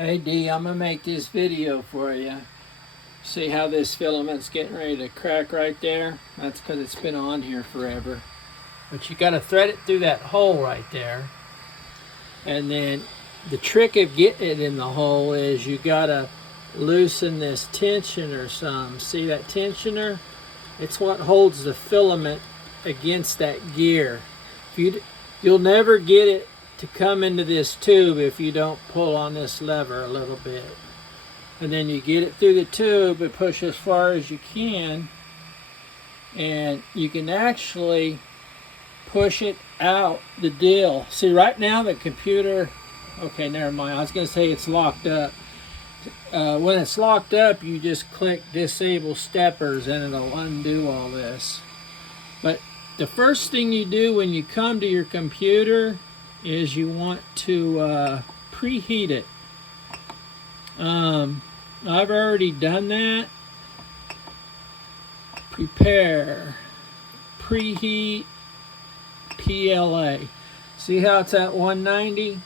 Hey D, I'm gonna make this video for you. See how this filament's getting ready to crack right there? That's because it's been on here forever. But you gotta thread it through that hole right there. And then the trick of getting it in the hole is you gotta loosen this tensioner some. See that tensioner? It's what holds the filament against that gear. You'll never get it to come into this tube if you don't pull on this lever a little bit. And then you get it through the tube and push as far as you can, and you can actually push it out the dill. See, right now the computer, okay, never mind. I was going to say it's locked up. When it's locked up, you just click disable steppers and it'll undo all this. But the first thing you do when you come to your computer is you want to preheat it. I've already done that. Prepare, preheat, PLA. See how it's at 190?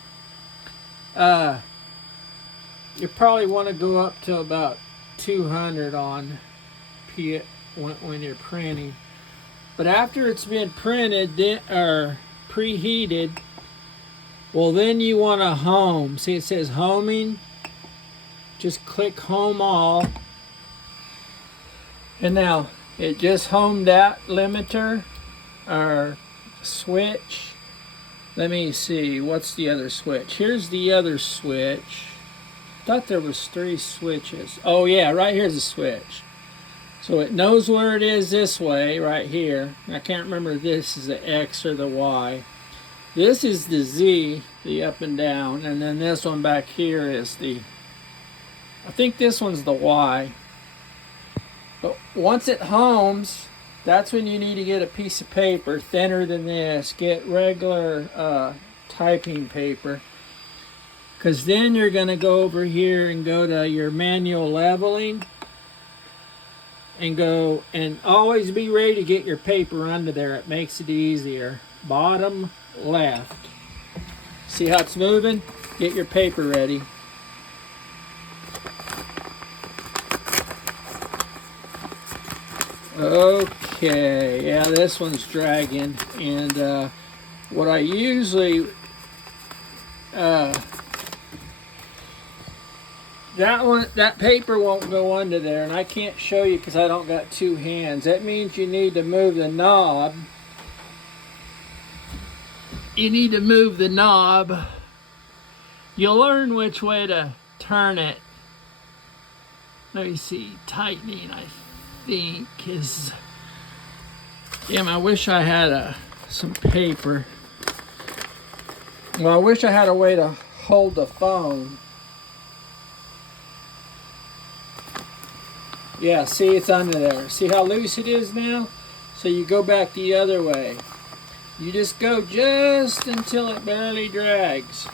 You probably want to go up to about 200 on when you're printing. But after it's been printed or preheated, well, then you want to home. See, it says homing. Just click home all. And now it just homed that limiter or switch. Let me see, what's the other switch? Here's the other switch. I thought there was 3 switches. Oh yeah, right here's the switch. So it knows where it is this way, right here. I can't remember if this is the X or the Y. This is the Z, the up and down, and then this one back here is the, I think this one's the Y. But once it homes, that's when you need to get a piece of paper thinner than this. Get regular typing paper. Because then you're going to go over here and go to your manual leveling. And go, and always be ready to get your paper under there. It makes it easier. Bottom left. See how it's moving? Get your paper ready. Okay, yeah, this one's dragging. And what I usually, that paper won't go under there, and I can't show you because I don't got 2 hands. That means you need to move the knob. You need to move the knob. You'll learn which way to turn it. Let me see, tightening, I think is, damn, I wish I had some paper. Well, I wish I had a way to hold the phone. Yeah, see, it's under there. See how loose it is now? So you go back the other way. You just go just until it barely drags.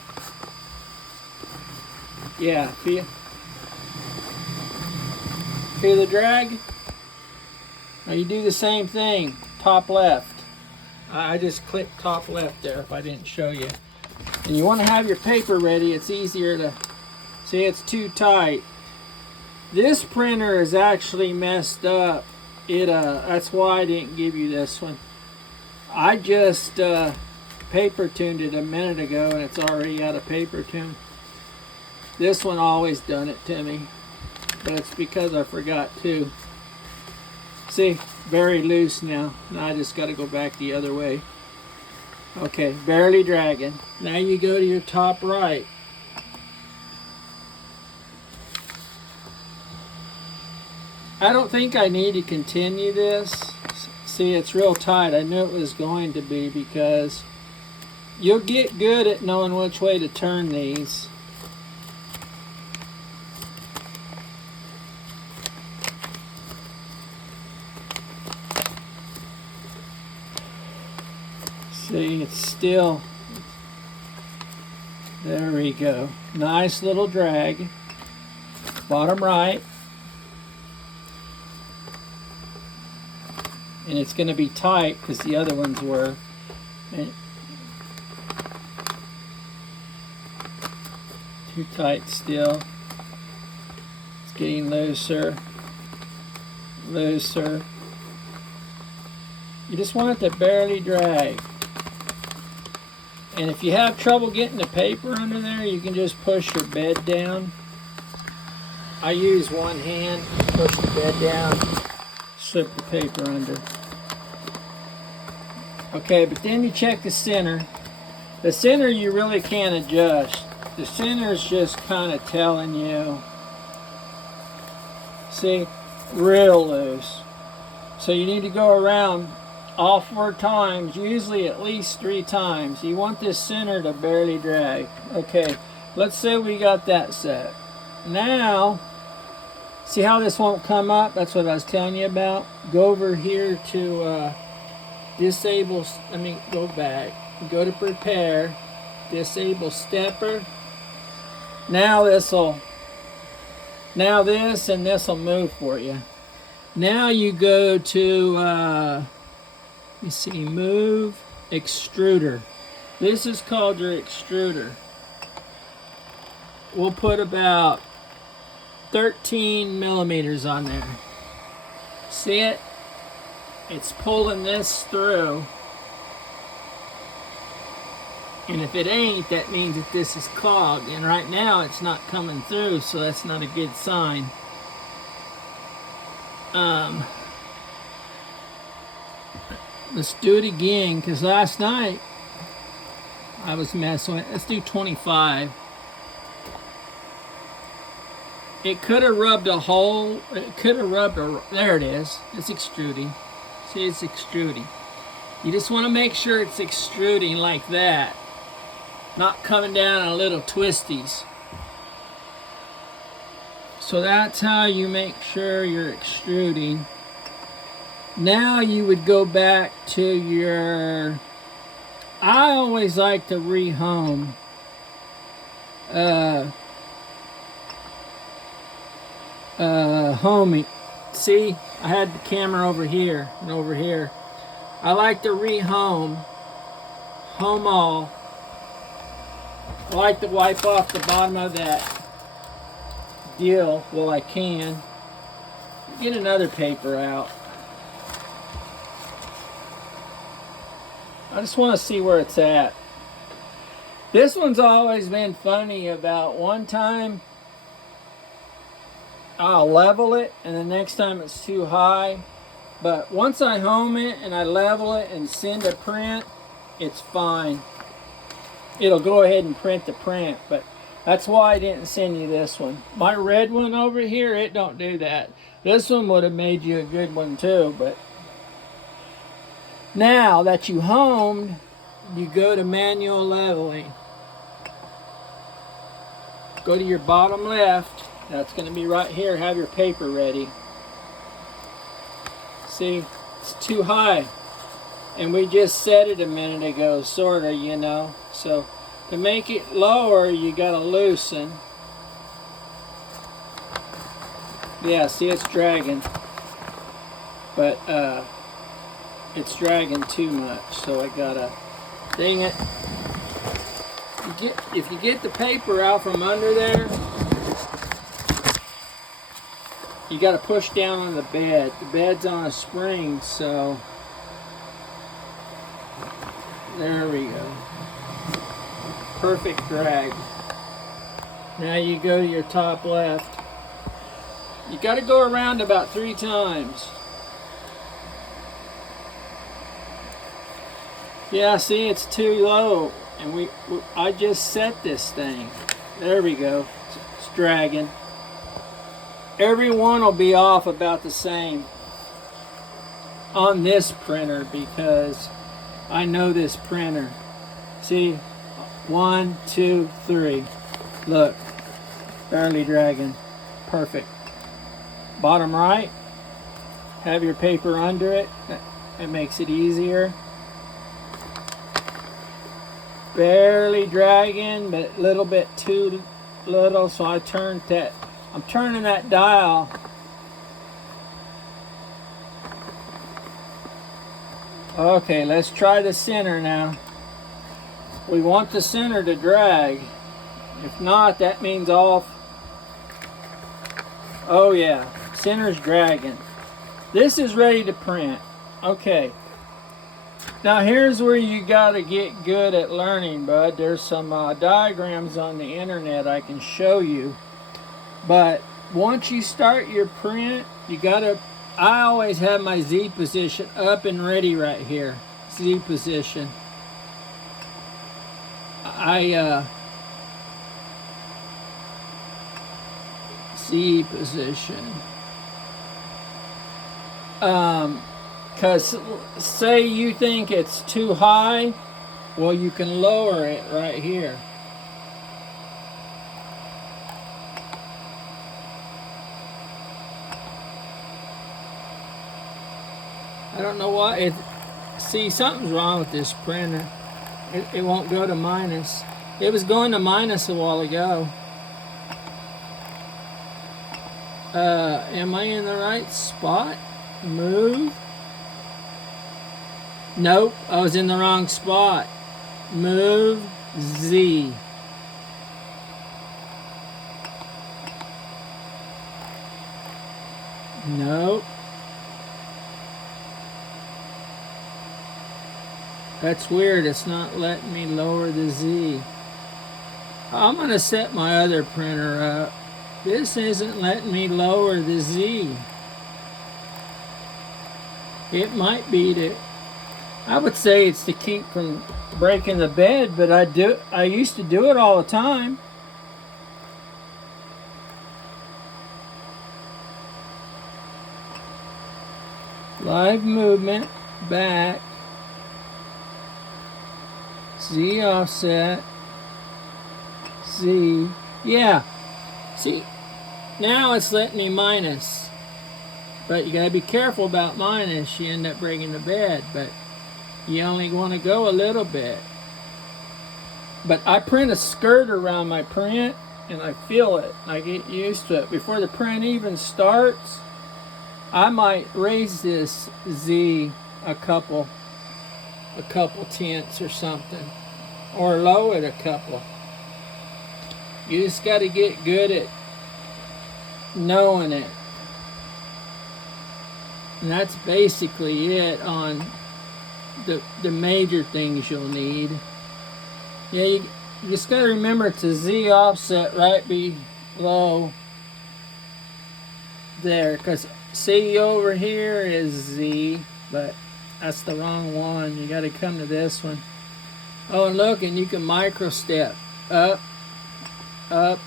Yeah, feel the drag? Now you do the same thing, top left. I just clicked top left there if I didn't show you. And you want to have your paper ready. It's easier to, see, it's too tight. This printer is actually messed up. That's why I didn't give you this one. I just paper tuned it a minute ago and it's already out of paper tune. This one always done it to me, but it's because I forgot to. See, very loose now. Now I just got to go back the other way. Okay, barely dragging. Now you go to your top right. I don't think I need to continue this. See, it's real tight. I knew it was going to be because you'll get good at knowing which way to turn these. See, it's still, there we go. Nice little drag. Bottom right. And it's going to be tight because the other ones were. And Too tight still. It's getting looser. Looser. You just want it to barely drag. And if you have trouble getting the paper under there, you can just push your bed down. I use one hand, push the bed down, slip the paper under. Okay, but then you check the center. The center you really can't adjust. The center is just kind of telling you, see, real loose. So you need to go around all 4 times, usually at least 3 times. You want this center to barely drag. Okay, let's say we got that set. Now, see how this won't come up? That's what I was telling you about. Go over here to disable, go back. Go to prepare, disable stepper. Now this and this will move for you. Now you go to, let me see, move, extruder. This is called your extruder. We'll put about 13 millimeters on there. See it? It's pulling this through. And if it ain't, that means that this is clogged. And right now it's not coming through, so that's not a good sign. Let's do it again, because last night I was messing with it. Let's do 25. It could have rubbed a hole. It could have rubbed a... There it is. It's extruding. See, it's extruding. You just want to make sure it's extruding like that. Not coming down on little twisties. So that's how you make sure you're extruding. Now you would go back to your... I always like to rehome. Homing. See, I had the camera over here and over here. I like to rehome. Home all. I like to wipe off the bottom of that deal while I can. Get another paper out. I just want to see where it's at. This one's always been funny. About one time I'll level it and the next time it's too high. But once I home it and I level it and send a print, it's fine. It'll go ahead and print the print, but that's why I didn't send you this one. My red one over here, it don't do that. This one would have made you a good one too, but now that you homed, you go to manual leveling. Go to your bottom left. That's going to be right here. Have your paper ready. See, it's too high. And we just set it a minute ago, sort of, you know. So to make it lower, you got to loosen. Yeah, see, it's dragging. But it's dragging too much, so I got to, dang it. If you get the paper out from under there, you got to push down on the bed. The bed's on a spring, so there we go. Perfect drag. Now you go to your top left. You got to go around about 3 times. Yeah, see, it's too low, and I just set this thing. There we go. It's dragging. Every one will be off about the same on this printer because I know this printer. See, 1, 2, 3. Look, barely dragging. Perfect. Bottom right, have your paper under it. It makes it easier. Barely dragging, but a little bit too little, so I'm turning that dial. Okay, let's try the center now. We want the center to drag. If not, that means off. Oh yeah, center's dragging. This is ready to print. Okay. Now here's where you gotta get good at learning, bud. There's some diagrams on the internet I can show you. But once you start your print, you gotta, I always have my Z position up and ready right here. Z position. Z position. Because say you think it's too high, well, you can lower it right here. I don't know why. See, something's wrong with this printer. It won't go to minus. It was going to minus a while ago. Am I in the right spot? Move. Nope, I was in the wrong spot. Move Z. Nope. That's weird, it's not letting me lower the Z. I'm gonna set my other printer up. This isn't letting me lower the Z. It might be to, I would say it's to keep from breaking the bed, but I used to do it all the time. Live movement, back, Z offset, Z, yeah. See, now it's letting me minus. But you gotta be careful about minus. You end up breaking the bed, but you only want to go a little bit. But I print a skirt around my print, and I feel it. I get used to it. Before the print even starts, I might raise this Z a couple tenths or something, or lower it a couple. You just got to get good at knowing it. And that's basically it on the major things you'll need. Yeah, you just got to remember it's a Z offset right below there, because see over here is Z, but that's the wrong one. You got to come to this one. Oh, and look, and you can micro step up, up,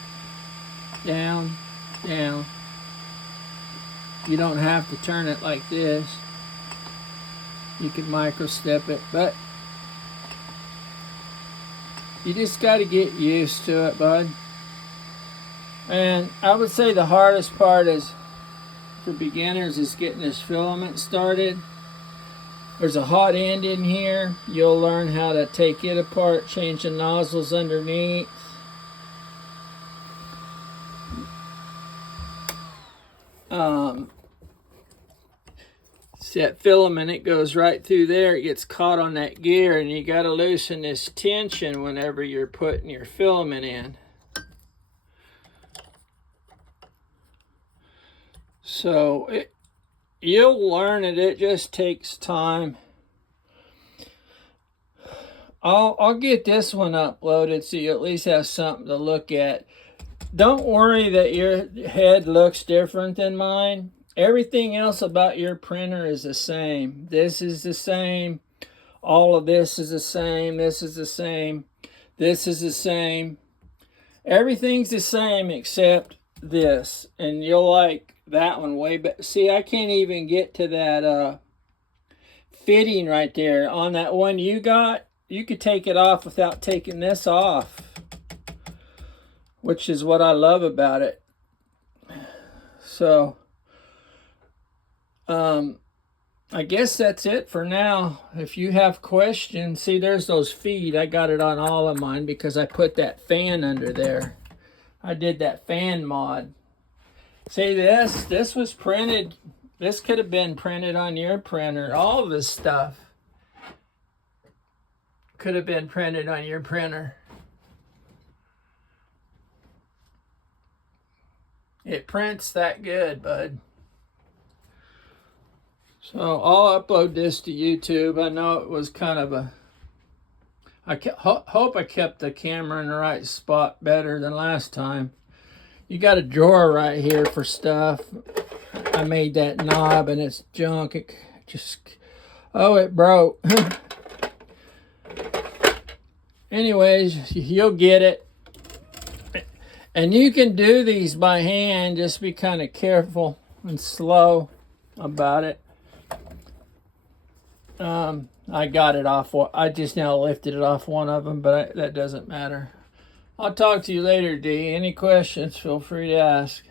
down, down. You don't have to turn it like this. You can micro step it, but you just got to get used to it, bud. And I would say the hardest part is for beginners is getting this filament started. There's a hot end in here. You'll learn how to take it apart, change the nozzles underneath. See that filament, it goes right through there. It gets caught on that gear, and you got to loosen this tension whenever you're putting your filament in. So you'll learn it. It just takes time. I'll get this one uploaded so you at least have something to look at. Don't worry that your head looks different than mine. Everything else about your printer is the same. This is the same. All of this is the same. This is the same. This is the same. Everything's the same except this. And you'll like that one way better. See, I can't even get to that fitting right there. On that one you got, you could take it off without taking this off, which is what I love about it. So I guess that's it for now. If you have questions, see there's those feet. I got it on all of mine because I put that fan under there. I did that fan mod. See this was printed. This could have been printed on your printer. All of this stuff could have been printed on your printer. It prints that good, bud. So I'll upload this to YouTube. I know it was kind of a... hope I kept the camera in the right spot better than last time. You got a drawer right here for stuff. I made that knob and it's junk. It just... Oh, it broke. Anyways, you'll get it. And you can do these by hand. Just be kind of careful and slow about it. I got it off. I just now lifted it off one of them, but that doesn't matter. I'll talk to you later, D. Any questions, feel free to ask.